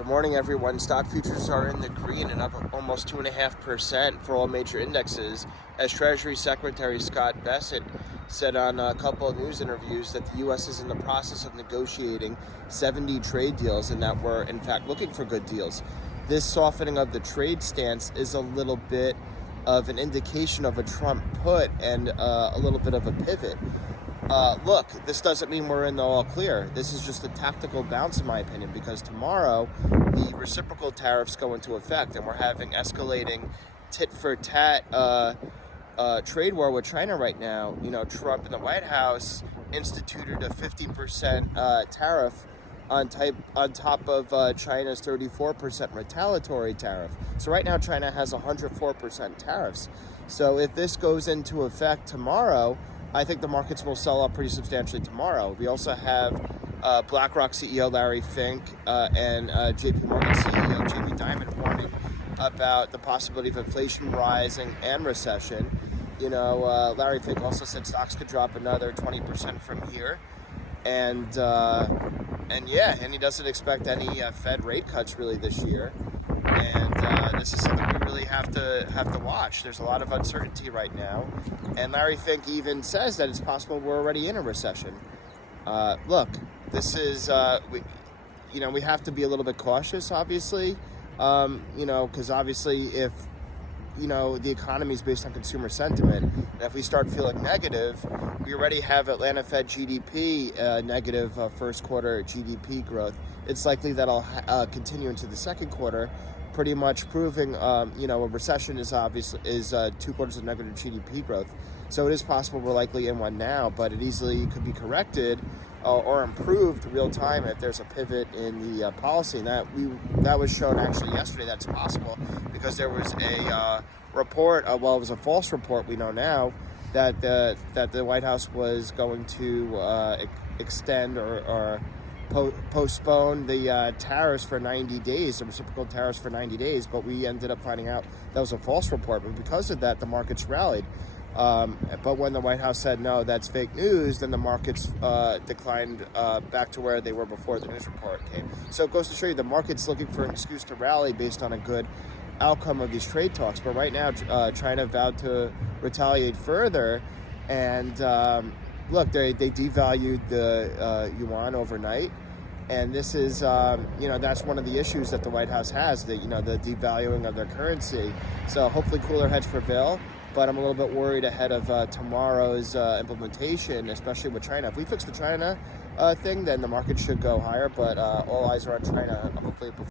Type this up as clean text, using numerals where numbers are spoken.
Good morning, everyone. Stock futures are in the green and up almost 2.5% for all major indexes, as Treasury Secretary Scott Bessent said on a couple of news interviews that the U.S. is in the process of negotiating 70 trade deals and that we're, in fact, looking for good deals. This softening of the trade stance is a little bit of an indication of a Trump put and a little bit of a pivot. Look, this doesn't mean we're in the all clear. This is just a tactical bounce, in my opinion, because tomorrow the reciprocal tariffs go into effect and we're having escalating tit-for-tat trade war with China right now. You know, Trump in the White House instituted a 50% tariff on top of China's 34% retaliatory tariff. So right now China has 104% tariffs. So if this goes into effect tomorrow, I think the markets will sell up pretty substantially tomorrow. We also have BlackRock CEO Larry Fink and JP Morgan CEO Jamie Dimon warning about the possibility of inflation rising and recession. You know, Larry Fink also said stocks could drop another 20% from here, and he doesn't expect any Fed rate cuts really this year. And this is something we really have to watch. There's a lot of uncertainty right now, and Larry Fink even says that it's possible we're already in a recession. Look, this is we have to be a little bit cautious, obviously. Because obviously if the economy is based on consumer sentiment, and if we start feeling negative, we already have Atlanta Fed GDP negative first quarter GDP growth. It's likely that'll continue into the second quarter, pretty much proving a recession is 2 quarters of negative GDP growth. So it is possible we're likely in one now, but it easily could be corrected or improved real time if there's a pivot in the policy. And that was shown actually yesterday that's possible, because there was a report, it was a false report, we know now, that the White House was going to extend or postpone the tariffs for 90 days, the reciprocal tariffs for 90 days, but we ended up finding out that was a false report. But because of that, the markets rallied. But when the White House said, no, that's fake news, then the markets declined back to where they were before the news report came. So it goes to show you the market's looking for an excuse to rally based on a good outcome of these trade talks. But right now, China vowed to retaliate further, and look, they devalued the yuan overnight. And this is, that's one of the issues that the White House has, the devaluing of their currency. So hopefully cooler heads prevail. But I'm a little bit worried ahead of tomorrow's implementation, especially with China. If we fix the China thing, then the market should go higher. But all eyes are on China, hopefully before